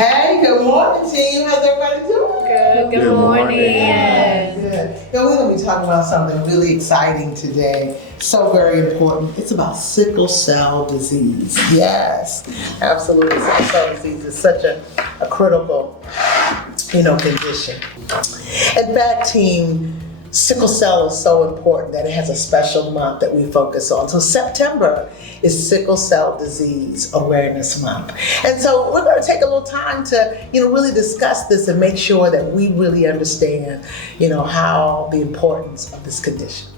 Hey, good morning, team. How's everybody doing? Good morning. Good. We're going to be talking about something really exciting today. So very important. It's about sickle cell disease. Yes, absolutely. Sickle cell disease is such a critical, condition. In fact, team, sickle cell is so important that it has a special month that we focus on. So September is Sickle Cell Disease Awareness Month. And so we're going to take a little time to, really discuss this and make sure that we really understand, how the importance of this condition.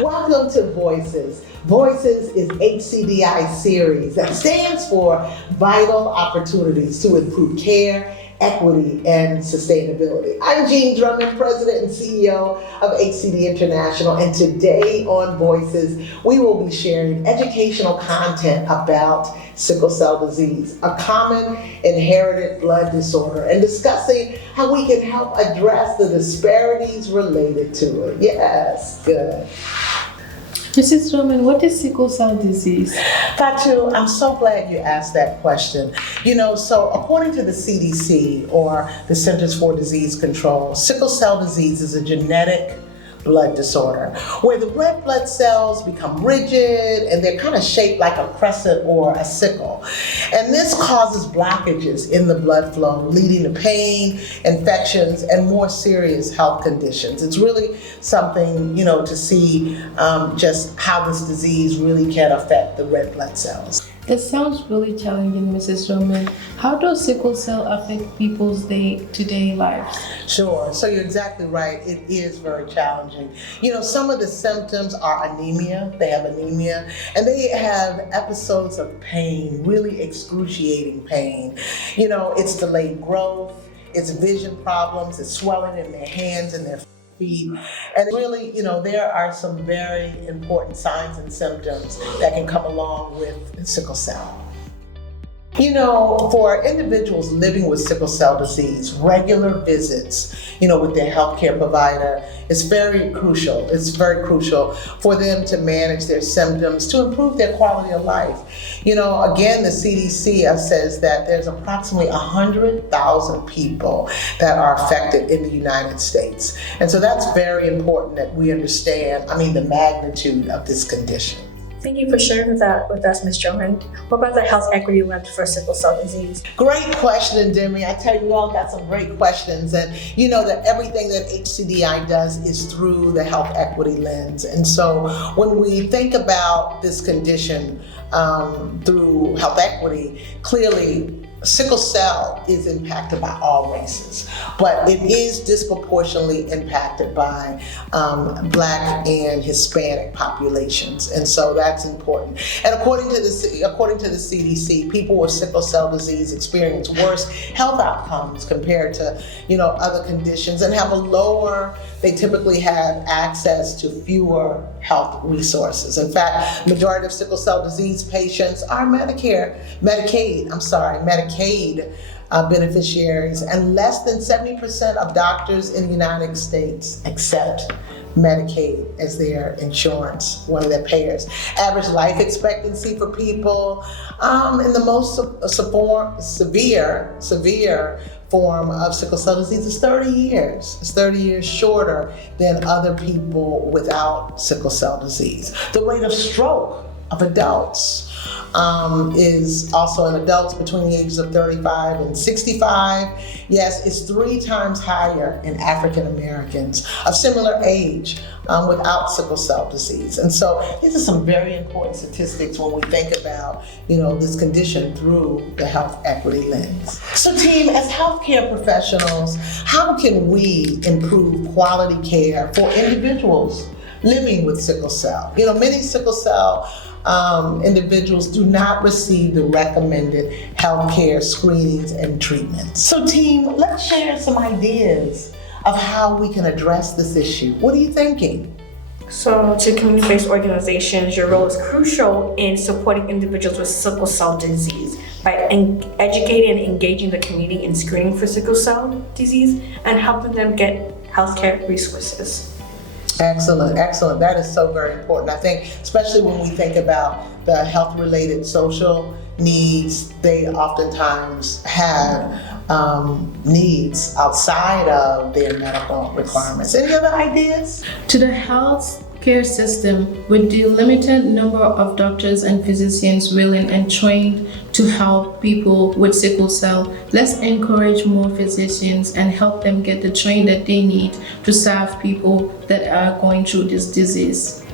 Welcome to Voices. Voices is HCDI series that stands for Vital Opportunities to Improve Care, Equity, and Sustainability. I'm Drummond, President and CEO of HCD International, and today on Voices, we will be sharing educational content about sickle cell disease, a common inherited blood disorder, and discussing how we can help address the disparities related to it. Yes, good. Mrs. Drummond, what is sickle cell disease? Fatu, I'm so glad you asked that question. So according to the CDC, or the Centers for Disease Control, sickle cell disease is a genetic blood disorder where the red blood cells become rigid and they're kind of shaped like a crescent or a sickle. And this causes blockages in the blood flow, leading to pain, infections, and more serious health conditions. It's really something, to see just how this disease really can affect the red blood cells. That sounds really challenging, Mrs. Drummond. How does sickle cell affect people's day-to-day lives? Sure, so you're exactly right. It is very challenging. Some of the symptoms are anemia. They have anemia, and they have episodes of pain, really excruciating pain. It's delayed growth, it's vision problems, it's swelling in their hands and their feet. And really, there are some very important signs and symptoms that can come along with sickle cell. For individuals living with sickle cell disease, regular visits, with their healthcare provider is very crucial. It's very crucial for them to manage their symptoms, to improve their quality of life. Again, the CDC says that there's approximately 100,000 people that are affected in the United States. And so that's very important that we understand, the magnitude of this condition. Thank you for sharing that with us, Ms. Drummond. What about the health equity lens for sickle cell disease? Great question, Demi. I tell you all got some great questions. And that everything that HCDI does is through the health equity lens. And so when we think about this condition through health equity, clearly sickle cell is impacted by all races, but it is disproportionately impacted by Black and Hispanic populations, and so that's important. And according to the CDC, people with sickle cell disease experience worse health outcomes compared to other conditions, and they typically have access to fewer health resources. In fact, majority of sickle cell disease patients are Medicaid beneficiaries, and less than 70% of doctors in the United States accept Medicaid as their insurance, one of their payers. Average life expectancy for people in the most severe form of sickle cell disease is 30 years. It's 30 years shorter than other people without sickle cell disease. The rate of stroke of adults is also in adults between the ages of 35 and 65. Yes, it's 3 times higher in African Americans of similar age without sickle cell disease. And so these are some very important statistics when we think about, this condition through the health equity lens. So team, as healthcare professionals, how can we improve quality care for individuals living with sickle cell? Many sickle cell individuals do not receive the recommended healthcare screenings and treatments. So team, let's share some ideas of how we can address this issue. What are you thinking? So to community-based organizations, your role is crucial in supporting individuals with sickle cell disease by educating and engaging the community in screening for sickle cell disease and helping them get healthcare resources. Excellent. That is so very important. I think, especially when we think about the health-related social needs, they oftentimes have needs outside of their medical requirements. Any other ideas? To the health care system, with the limited number of doctors and physicians willing and trained to help people with sickle cell, let's encourage more physicians and help them get the training that they need to serve people that are going through this disease.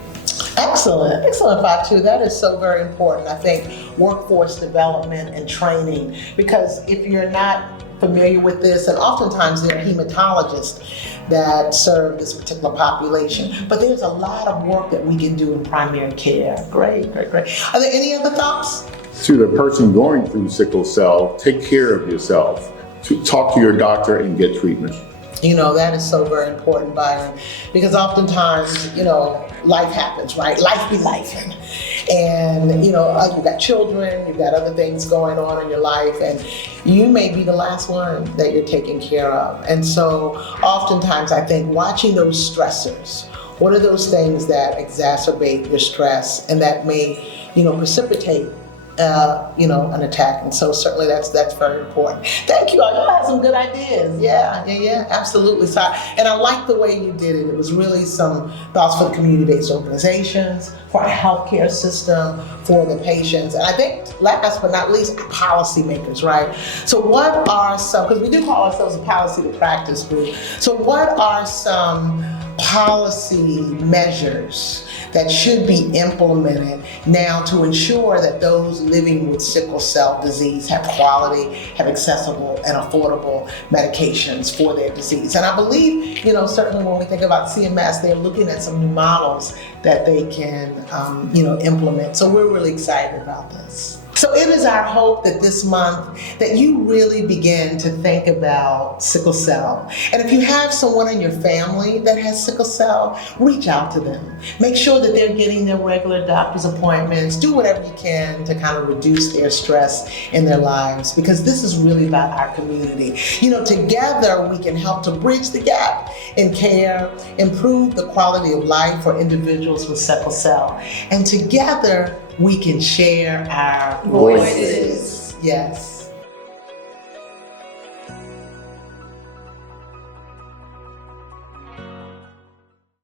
Excellent, Fatu. That is so very important. I think workforce development and training, because if you're not familiar with this, and oftentimes there are hematologists that serve this particular population, but there's a lot of work that we can do in primary care. Great. Are there any other thoughts? To the person going through sickle cell, take care of yourself. To talk to your doctor and get treatment. That is so very important, Byron, because oftentimes, life happens, right? Life be lifing. And, you've got children, you've got other things going on in your life, and you may be the last one that you're taking care of. And so oftentimes I think watching those stressors, what are those things that exacerbate your stress and that may, precipitate an attack. And so certainly that's very important. Thank you all. You had some good ideas. Yeah, absolutely. So, and I like the way you did it. It was really some thoughts for the community-based organizations, for our healthcare system, for the patients. And I think last but not least, policymakers, right? So what are some, because we do call ourselves a policy to practice group. So what are some policy measures that should be implemented now to ensure that those living with sickle cell disease have quality, have accessible and affordable medications for their disease? And I believe, certainly when we think about CMS, they're looking at some new models that they can, implement. So we're really excited about this. So it is our hope that this month that you really begin to think about sickle cell. And if you have someone in your family that has sickle cell, reach out to them. Make sure that they're getting their regular doctor's appointments. Do whatever you can to kind of reduce their stress in their lives, because this is really about our community. Together we can help to bridge the gap in care, improve the quality of life for individuals with sickle cell. And together we can share our voices. Yes.